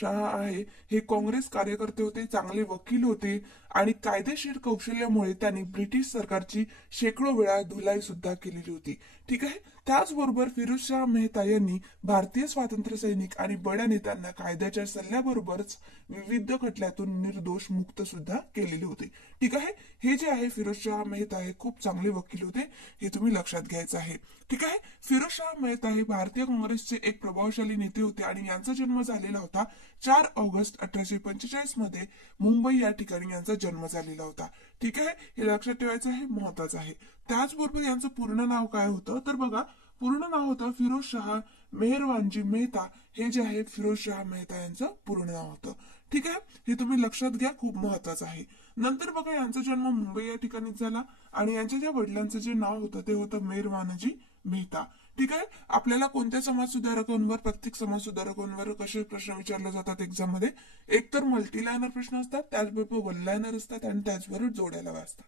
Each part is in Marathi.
शाह आहे हे काँग्रेस कार्यकर्ते होते, चांगले वकील होते आणि कायदेशीर कौशल्यामुळे त्यांनी ब्रिटिश सरकारची शेकडो वेळा धुलाई सुद्धा केलेली होती. ठीक आहे. त्याचबरोबर फिरोजशाह मेहता यांनी भारतीय स्वातंत्र्य सैनिक आणि बड्या नेत्यांना कायद्याच्या सल्ल्याबरोबरच विविध खटल्यातून निर्दोष मुक्त सुद्धा केलेले होते. ठीक आहे. हे जे आहे फिरोजशाह मेहता हे खूप चांगले वकील होते, हे तुम्ही लक्षात घ्यायचं आहे. ठीक आहे. फिरोजशाह मेहता हे भारतीय काँग्रेसचे एक प्रभावशाली नेते होते आणि यांचा जन्म झालेला होता 4 ऑगस्ट 1845 मध्ये मुंबई या ठिकाणी यांचा जन्म झालेला होता. ठीक आहे. हे लक्षात ठेवायचं आहे, महत्वाचं आहे. त्याचबरोबर यांचं पूर्ण नाव काय होतं तर बघा, पूर्ण नाव होतं फिरोजशाह मेहरवानजी मेहता. हे जे आहे फिरोजशाह मेहता यांचं पूर्ण नाव होतं. ठीक आहे. हे तुम्ही लक्षात घ्या, खूप महत्वाचं आहे. नंतर बघा, यांचा जन्म मुंबई या ठिकाणी झाला आणि यांच्या ज्या वडिलांचं जे नाव होतं ते होतं मेहरवानजी मेहता. ठीक आहे. आपल्याला कोणत्या समाज सुधारकांवर, प्रत्येक समाज सुधारकांवर कसे प्रश्न विचारले जातात एक्झाम मध्ये? एक तर मल्टी लायनर प्रश्न असतात, त्याचबरोबर वन लायनर असतात आणि त्याचबरोबर जोड्या लाव्या असतात.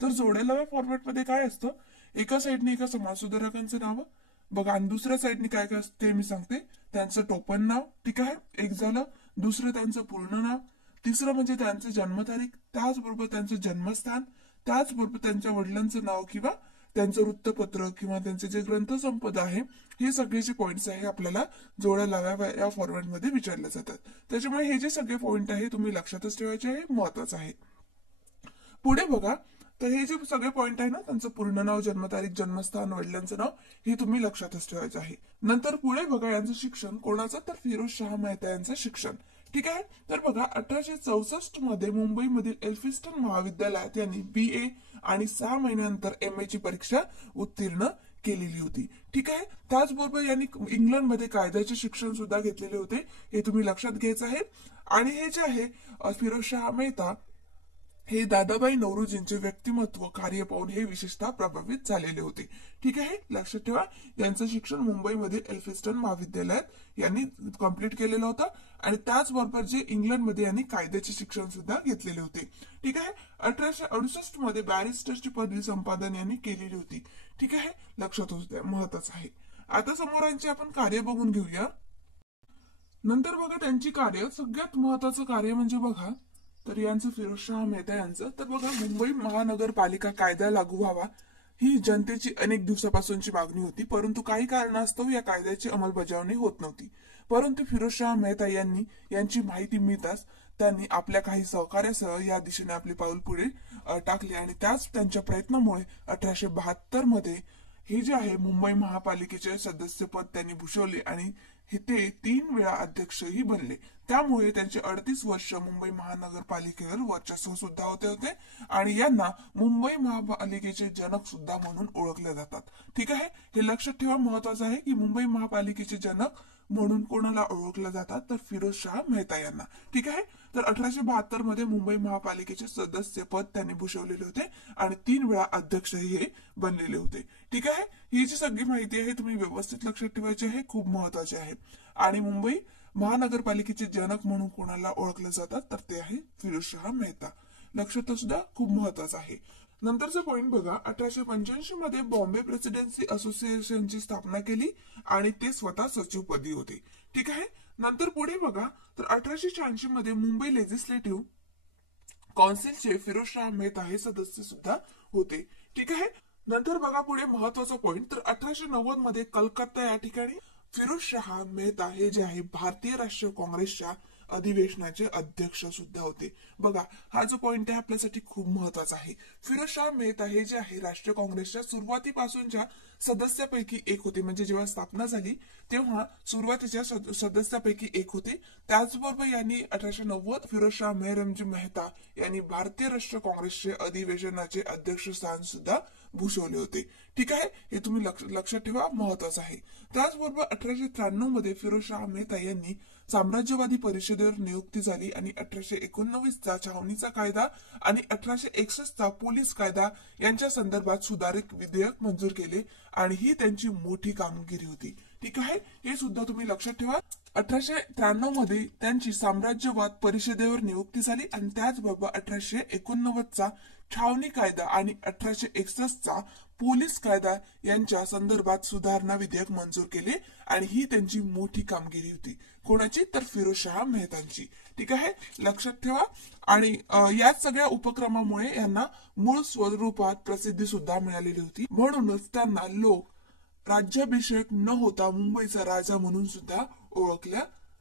तर जोड्या लाव्या फॉर्मॅटमध्ये काय असतं, एका साईडने एका समाज सुधारकांचं नाव बघा आणि दुसऱ्या साईडने काय काय असतं ते मी सांगते. त्यांचं टोपण नाव, ठीक आहे, एक झालं. दुसरं त्यांचं पूर्ण नाव, तिसरं म्हणजे त्यांचं जन्मतारीख, त्याचबरोबर त्यांचं जन्मस्थान, त्याचबरोबर त्यांच्या वडिलांचं नाव किंवा त्यांचं वृत्तपत्र किंवा त्यांचे जे ग्रंथसंपदा आहे, हे सगळे जे पॉइंट्स आहे आपल्याला जोड्या लाव्या या फॉर्मॅटमध्ये विचारले जातात. त्याच्यामुळे हे जे सगळे पॉइंट आहे तुम्ही लक्षातच ठेवायचे आहे, महत्वाचं आहे. पुढे बघा, तर हे जे सगळे पॉइंट आहे ना, त्यांचं पूर्ण नाव, जन्मतारीख, जन्मस्थान, वडिलांचं नाव, हे तुम्ही लक्षातच ठेवायचं आहे. नंतर पुढे बघा, यांचं शिक्षण कोणाचं तर फिरोजशाह मेहता यांचं शिक्षण. ठीक आहे. तर बघा, 1864 मध्ये मुंबईमधील एल्फिस्टन महाविद्यालयात यांनी BA आणि 6 महिन्यानंतर MA ची परीक्षा उत्तीर्ण केलेली होती. ठीक आहे. त्याचबरोबर यांनी इंग्लंडमध्ये कायद्याचे शिक्षण सुद्धा घेतलेले होते, हे तुम्ही लक्षात घ्यायचं आहे. आणि हे जे आहे फिरोजशाह मेहता हे दादाबाई नौरोजींचे व्यक्तिमत्व, कार्य पाहून हे विशेषतः प्रभावित झालेले होते. ठीक आहे. लक्षात ठेवा, यांचं शिक्षण मुंबईमध्ये एल्फिस्टन महाविद्यालयात यांनी कंप्लीट केलेलं होतं आणि त्याचबरोबर जे इंग्लंडमध्ये यांनी कायद्याचे शिक्षण सुद्धा घेतलेले होते. ठीक आहे. 1868 मध्ये बॅरिस्टरची पदवी संपादन यांनी केलेली होती. ठीक आहे. लक्षात असू द्या, महत्वाचं आहे. आता समोर यांचे आपण कार्य बघून घेऊया. नंतर बघा, त्यांची कार्य, सगळ्यात महत्वाचं कार्य म्हणजे बघा, तर यांचं फिरोजशाह मेहता यांचं, तर बघा, मुंबई महानगरपालिका कायदा लागू व्हावा ही जनतेची अनेक दिवसापासूनची मागणी होती, परंतु काही कारणास्तव या कायद्याची अंमलबजावणी होत नव्हती. परंतु फिरोजशाह मेहता यांनी यांची माहिती मिळताच त्यांनी आपल्या काही सहकार्यासह या दिशेने आपले पाऊल पुढे टाकले आणि त्याच त्यांच्या प्रयत्नामुळे 1872 मध्ये हे जे आहे मुंबई महापालिकेचे सदस्यपद त्यांनी भूषवले आणि ते 3 वेळा अध्यक्षही बनले. त्यामुळे त्यांचे 38 वर्ष मुंबई महानगरपालिकेवर वर्चस्व सुद्धा होते आणि यांना मुंबई महापालिकेचे जनक सुद्धा म्हणून ओळखले जातात. ठीक आहे. हे लक्षात ठेवा, महत्वाचं आहे की मुंबई महापालिकेचे जनक म्हणून कोणाला ओळखले जातात तर फिरोजशाह मेहता यांना. ठीक आहे. तर 1872 मध्ये मुंबई महापालिकेचे सदस्य पद त्यांनी भूषवलेले होते आणि 3 वेळा अध्यक्षही हे बनलेले होते. ठीक आहे. ही जी सगळी माहिती आहे तुम्ही व्यवस्थित लक्षात ठेवायची आहे, खूप महत्वाची आहे. आणि मुंबई महानगरपालिकेचे जनक म्हणून कोणाला ओळखले जातात तर ते आहे फिरोजशाह मेहता. लक्षात सुद्धा खूप महत्वाचं आहे. नंतरचा पॉइंट बघा, 1885 मध्ये बॉम्बे प्रेसिडेन्सी असोसिएशनची स्थापना केली आणि ते स्वतः सचिवपदी होते. ठीक आहे. नंतर पुढे बघा, तर 1886 मध्ये मुंबई लेजिस्लेटिव्ह काउन्सिलचे फिरोजशाह मेहता हे सदस्य सुद्धा होते. ठीक आहे. नंतर बघा पुढे महत्वाचा पॉइंट, तर 1890 मध्ये कलकत्ता या ठिकाणी फिरोजशाह मेहता हे जे आहे भारतीय राष्ट्रीय काँग्रेसच्या अधिवेशनाचे अध्यक्ष सुद्धा होते. बघा, हा जो पॉइंट आहे आपल्यासाठी खूप महत्वाचा आहे. फिरोजशाह मेहता हे जे आहे राष्ट्रीय काँग्रेसच्या सुरुवातीपासूनच्या सदस्यापैकी एक होते, म्हणजे जेव्हा स्थापना झाली तेव्हा सुरुवातीच्या सदस्यापैकी एक होते. त्याचबरोबर यांनी 1890 फिरोजशाह मेहरमजी मेहता यांनी भारतीय राष्ट्रीय काँग्रेसचे अधिवेशनाचे अध्यक्षस्थान सुद्धा भूषवले होते. ठीक आहे. हे तुम्ही लक्षात ठेवा, महत्वाचं आहे. त्याचबरोबर 1893 मध्ये फिरोजशाह मेहता यांनी साम्राज्यवादी परिषदेवर नियुक्ती झाली आणि 1889 चा छावणीचा कायदा आणि 1861 चा पोलीस कायदा यांच्या संदर्भात सुधारित विधेयक मंजूर केले आणि ही त्यांची मोठी कामगिरी होती. ठीक आहे. हे सुद्धा तुम्ही लक्षात ठेवा. 1893 मध्ये त्यांची साम्राज्यवाद परिषदेवर नियुक्ती झाली आणि त्याचबरोबर 1889 चा छावणी कायदा आणि 1861चा पोलीस कायदा यांच्या संदर्भात सुधारणा विधेयक मंजूर केले आणि ही त्यांची मोठी कामगिरी होती. कोणाची? तर फिरोजशाह मेहतांची. ठीक आहे, लक्षात ठेवा. आणि याच सगळ्या उपक्रमामुळे यांना मूळ स्वरूपात प्रसिद्धी सुद्धा मिळालेली होती. म्हणूनच त्यांना लोक राज्याभिषेक न होता मुंबईचा राजा म्हणून सुद्धा ओळखल्या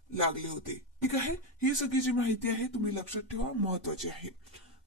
लागले होते. ठीक आहे, ही सगळी जी माहिती आहे तुम्ही लक्षात ठेवा, महत्वाची आहे.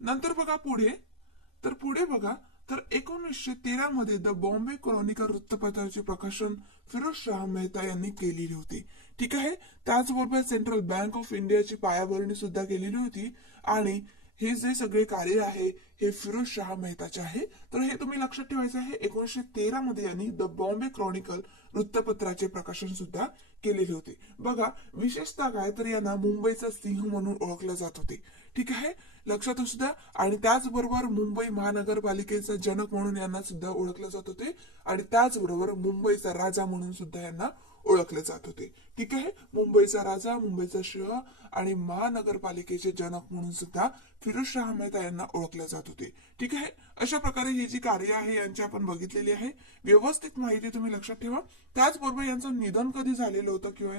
नंतर बघा पुढे बघा तर 1913 मध्ये द बॉम्बे क्रॉनिकल वृत्तपत्राचे प्रकाशन फिरोजशाह मेहता यांनी केलेली होती. ठीक आहे, त्याचबरोबर सेंट्रल बँक ऑफ इंडियाची पायाभरणी सुद्धा केलेली होती आणि हे जे सगळे कार्य आहे हे फिरोजशाह मेहताचे आहे. तर हे तुम्ही लक्षात ठेवायचं आहे. 1913 मध्ये यांनी द बॉम्बे क्रॉनिकल वृत्तपत्राचे प्रकाशन सुद्धा केलेले होते. बघा, विशेषतः काय तर यांना मुंबईचा सिंह म्हणून ओळखलं जात होते. ठीक आहे, लक्षात असू द्या. आणि त्याचबरोबर मुंबई महानगरपालिकेचा जनक म्हणून यांना सुद्धा ओळखलं जात होते आणि त्याचबरोबर मुंबईचा राजा म्हणून सुद्धा यांना ओळखले जात होते. ठीक आहे, मुंबईचा राजा, मुंबईचा सिंह आणि महानगरपालिकेचे जनक म्हणून सुद्धा फिरोजशाह मेहता यांना ओळखले जात होते. ठीक आहे, अशा प्रकारे ही जी कार्य आहे यांची आपण बघितलेली आहे. व्यवस्थित माहिती तुम्ही लक्षात ठेवा. त्याचबरोबर यांचं निधन कधी झालेलं होतं किंवा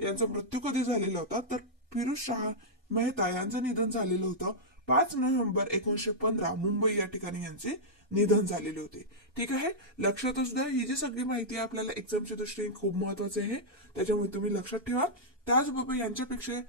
यांचा मृत्यू कधी झालेला होता तर फिरोजशाह मेहता यांचं निधन झालेलं होतं 5 नोव्हेंबर 1915 मुंबई या ठिकाणी यांचे निधन झालेले होते. ठीक आहे, लक्षात असू द्या. ही जी सगळी माहिती आपल्याला एक्झामच्या दृष्टीने खूप महत्वाची आहे, त्याच्यामुळे तुम्ही लक्षात ठेवा. त्याचबरोबर यांच्यापेक्षा